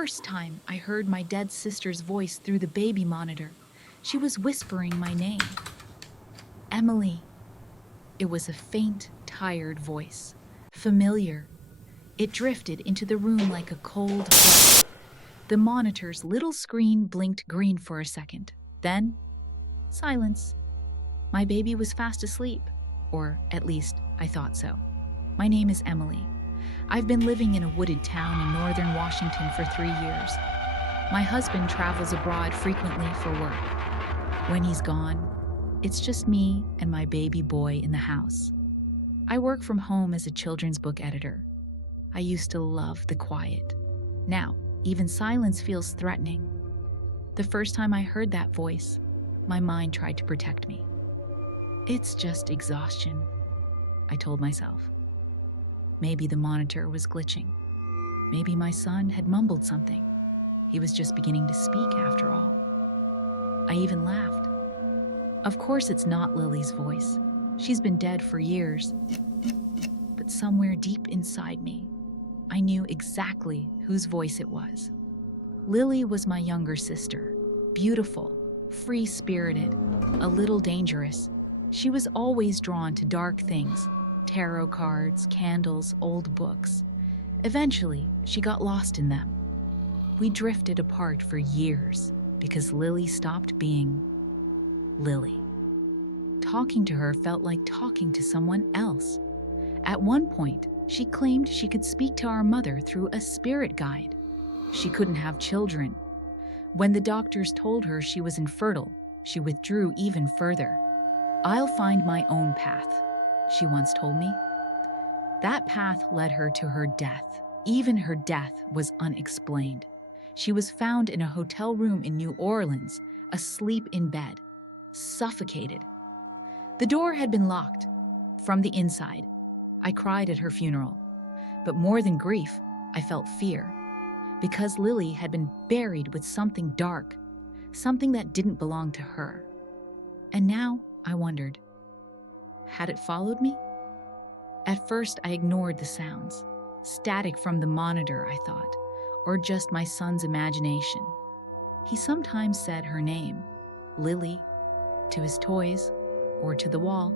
first time I heard my dead sister's voice through the baby monitor. She was whispering my name. Emily. It was a faint, tired voice. Familiar. It drifted into the room like a cold breath. The monitor's little screen blinked green for a second. Then, silence. My baby was fast asleep. Or at least, I thought so. My name is Emily. I've been living in a wooded town in northern Washington for 3 years. My husband travels abroad frequently for work. When he's gone, it's just me and my baby boy in the house. I work from home as a children's book editor. I used to love the quiet. Now, even silence feels threatening. The first time I heard that voice, my mind tried to protect me. It's just exhaustion, I told myself. Maybe the monitor was glitching. Maybe my son had mumbled something. He was just beginning to speak after all. I even laughed. Of course it's not Lily's voice. She's been dead for years. But somewhere deep inside me, I knew exactly whose voice it was. Lily was my younger sister. Beautiful, free-spirited, a little dangerous. She was always drawn to dark things. Tarot cards, candles, old books. Eventually, she got lost in them. We drifted apart for years because Lily stopped being Lily. Talking to her felt like talking to someone else. At one point, she claimed she could speak to our mother through a spirit guide. She couldn't have children. When the doctors told her she was infertile, she withdrew even further. "I'll find my own path," she once told me. That path led her to her death. Even her death was unexplained. She was found in a hotel room in New Orleans, asleep in bed, suffocated. The door had been locked from the inside. I cried at her funeral. But more than grief, I felt fear. Because Lily had been buried with something dark, something that didn't belong to her. And now I wondered, had it followed me? At first, I ignored the sounds. Static from the monitor, I thought, or just my son's imagination. He sometimes said her name, Lily, to his toys or to the wall.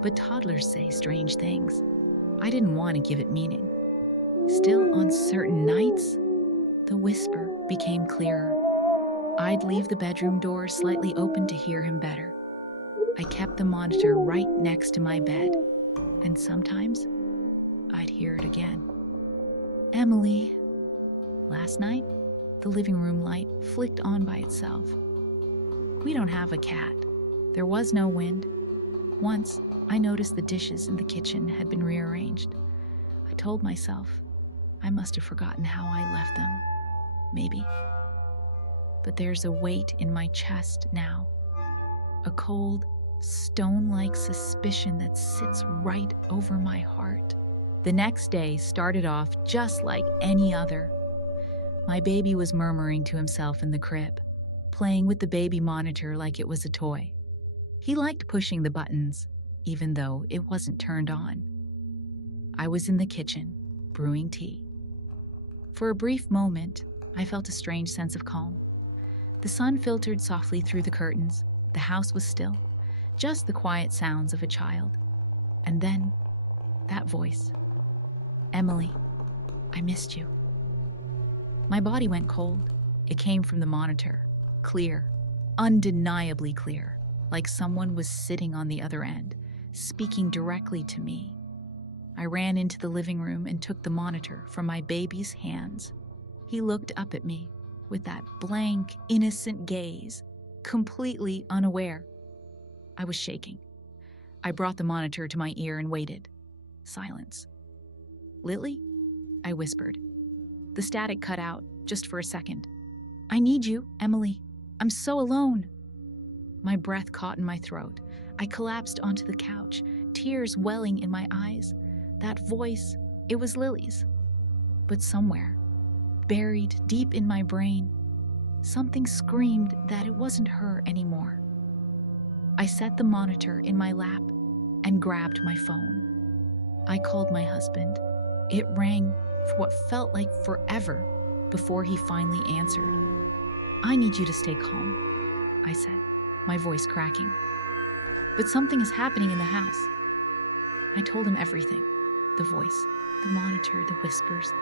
But toddlers say strange things. I didn't want to give it meaning. Still, on certain nights, the whisper became clearer. I'd leave the bedroom door slightly open to hear him better. I kept the monitor right next to my bed, and sometimes I'd hear it again. Emily. Last night, the living room light flicked on by itself. We don't have a cat. There was no wind. Once, I noticed the dishes in the kitchen had been rearranged. I told myself I must have forgotten how I left them. Maybe. But there's a weight in my chest now. A cold, stone-like suspicion that sits right over my heart. The next day started off just like any other. My baby was murmuring to himself in the crib, playing with the baby monitor like it was a toy. He liked pushing the buttons, even though it wasn't turned on. I was in the kitchen, brewing tea. For a brief moment, I felt a strange sense of calm. The sun filtered softly through the curtains. The house was still, just the quiet sounds of a child. And then, that voice. Emily, I missed you. My body went cold. It came from the monitor, clear, undeniably clear, like someone was sitting on the other end, speaking directly to me. I ran into the living room and took the monitor from my baby's hands. He looked up at me with that blank, innocent gaze, completely unaware. I was shaking. I brought the monitor to my ear and waited. Silence. Lily? I whispered. The static cut out, just for a second. I need you, Emily. I'm so alone. My breath caught in my throat. I collapsed onto the couch, tears welling in my eyes. That voice, it was Lily's. But somewhere, buried deep in my brain, something screamed that it wasn't her anymore. I set the monitor in my lap and grabbed my phone. I called my husband. It rang for what felt like forever. before he finally answered. "I need you to stay calm," I said, my voice cracking. "But something is happening in the house." I told him everything. The voice, the monitor, the whispers.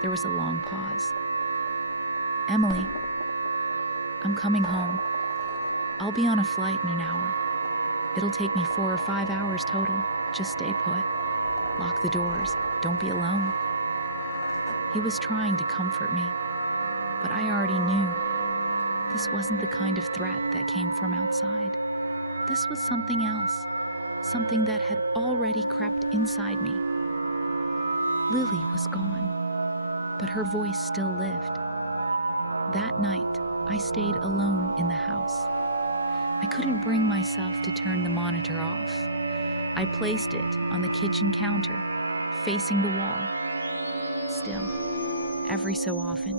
There was a long pause. "Emily, I'm coming home. I'll be on a flight in an hour. It'll take me 4 or 5 hours total. Just stay put. Lock the doors. Don't be alone." He was trying to comfort me, but I already knew this wasn't the kind of threat that came from outside. This was something else, something that had already crept inside me. Lily was gone, but her voice still lived. That night, I stayed alone in the house. I couldn't bring myself to turn the monitor off. I placed it on the kitchen counter, facing the wall. Still, every so often,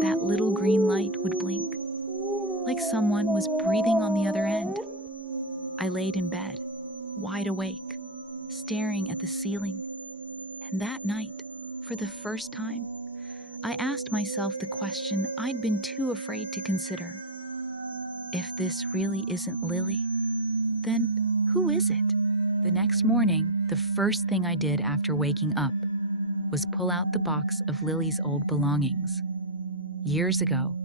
that little green light would blink, like someone was breathing on the other end. I laid in bed, wide awake, staring at the ceiling. And that night, for the first time, I asked myself the question I'd been too afraid to consider. If this really isn't Lily, then who is it? The next morning, the first thing I did after waking up was pull out the box of Lily's old belongings. Years ago,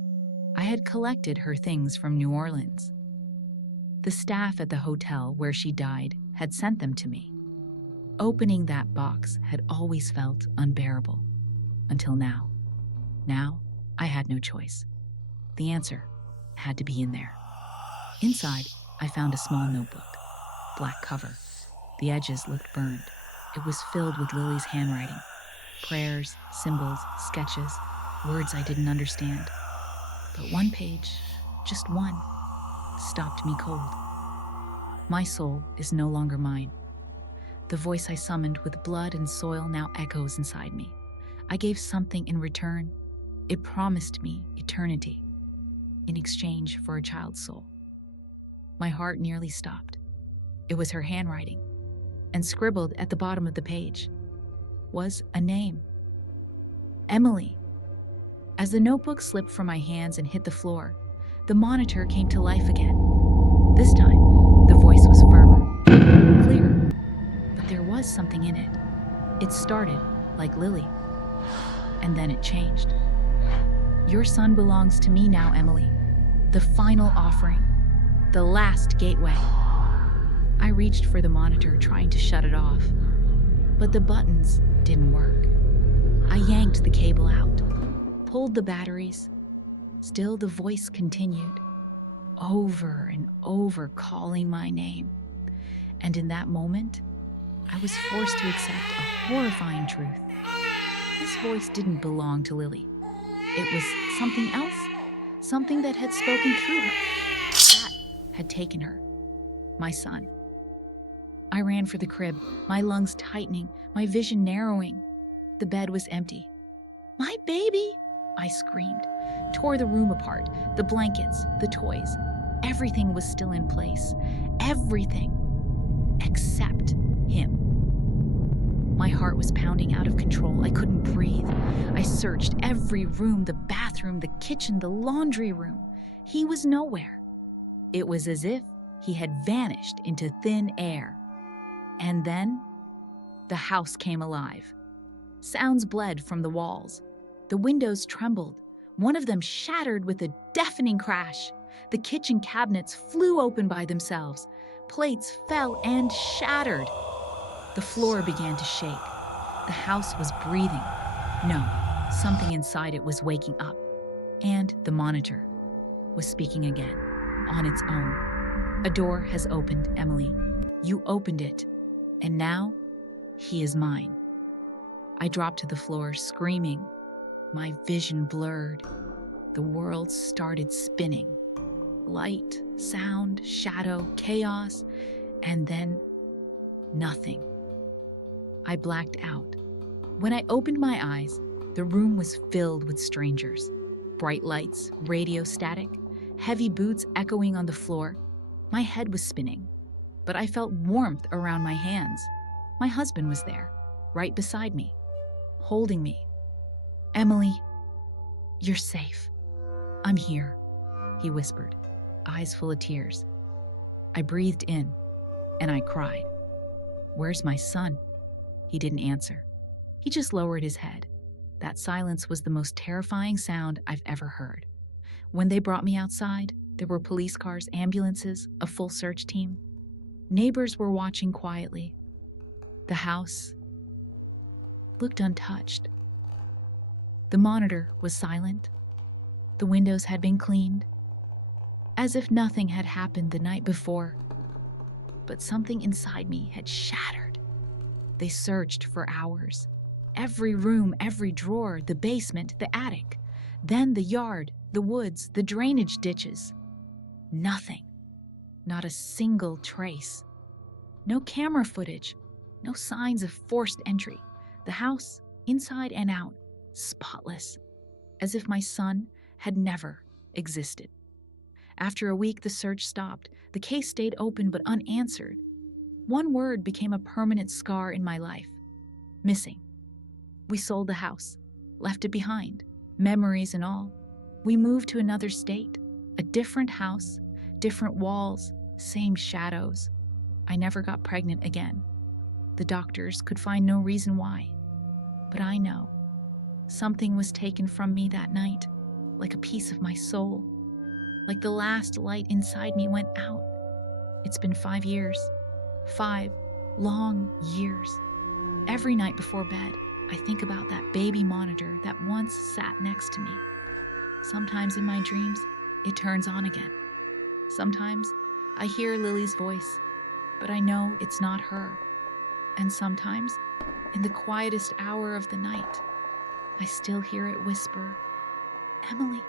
I had collected her things from New Orleans. The staff at the hotel where she died had sent them to me. Opening that box had always felt unbearable, until now. Now, I had no choice. The answer had to be in there. Inside, I found a small notebook, black cover. The edges looked burned. It was filled with Lily's handwriting. Prayers, symbols, sketches, words I didn't understand. But one page, just one, stopped me cold. My soul is no longer mine. The voice I summoned with blood and soil now echoes inside me. I gave something in return. It promised me eternity in exchange for a child's soul. My heart nearly stopped. It was her handwriting, and scribbled at the bottom of the page was a name. Emily. As the notebook slipped from my hands and hit the floor, the monitor came to life again. This time, the voice was firmer, clearer, but there was something in it. It started like Lily, and then it changed. "Your son belongs to me now, Emily. The final offering, the last gateway." I reached for the monitor, trying to shut it off, but the buttons didn't work. I yanked the cable out, pulled the batteries. Still, the voice continued, over and over, calling my name. And in that moment, I was forced to accept a horrifying truth. This voice didn't belong to Lily. It was something else, something that had spoken through her, that had taken her, my son. I ran for the crib, my lungs tightening, my vision narrowing. The bed was empty. "My baby!" I screamed, tore the room apart, the blankets, the toys. Everything was still in place. Everything except him. My heart was pounding out of control. I couldn't breathe. I searched every room, the bathroom, the kitchen, the laundry room. He was nowhere. It was as if he had vanished into thin air. And then, the house came alive. Sounds bled from the walls. The windows trembled. One of them shattered with a deafening crash. The kitchen cabinets flew open by themselves. Plates fell and shattered. The floor began to shake. The house was breathing. No, something inside it was waking up. And the monitor was speaking again, on its own. "A door has opened, Emily. You opened it. And now, he is mine." I dropped to the floor, screaming. My vision blurred. The world started spinning. Light, sound, shadow, chaos, and then nothing. I blacked out. When I opened my eyes, the room was filled with strangers. Bright lights, radio static, heavy boots echoing on the floor. My head was spinning, but I felt warmth around my hands. My husband was there, right beside me, holding me. "Emily, "You're safe. I'm here," he whispered, eyes full of tears. I breathed in, and I cried. "Where's my son?" He didn't answer. He just lowered his head. That silence was the most terrifying sound I've ever heard. When they brought me outside, there were police cars, ambulances, a full search team. Neighbors were watching quietly. The house looked untouched. The monitor was silent. The windows had been cleaned, as if nothing had happened the night before. But something inside me had shattered. They searched for hours. Every room, every drawer, the basement, the attic, then the yard, the woods, the drainage ditches. Nothing. Not a single trace. No camera footage. No signs of forced entry. The house, inside and out, spotless, as if my son had never existed. After a week, the search stopped. The case stayed open but unanswered. One word became a permanent scar in my life: missing. We sold the house, left it behind, memories and all. We moved to another state, a different house, different walls, same shadows. I never got pregnant again. The doctors could find no reason why. But I know something was taken from me that night, like a piece of my soul. Like the last light inside me went out. It's been 5 years. 5 long years. Every night before bed, I think about that baby monitor that once sat next to me. Sometimes in my dreams, it turns on again. Sometimes I hear Lily's voice, but I know it's not her. And sometimes, in the quietest hour of the night, I still hear it whisper, "Emily."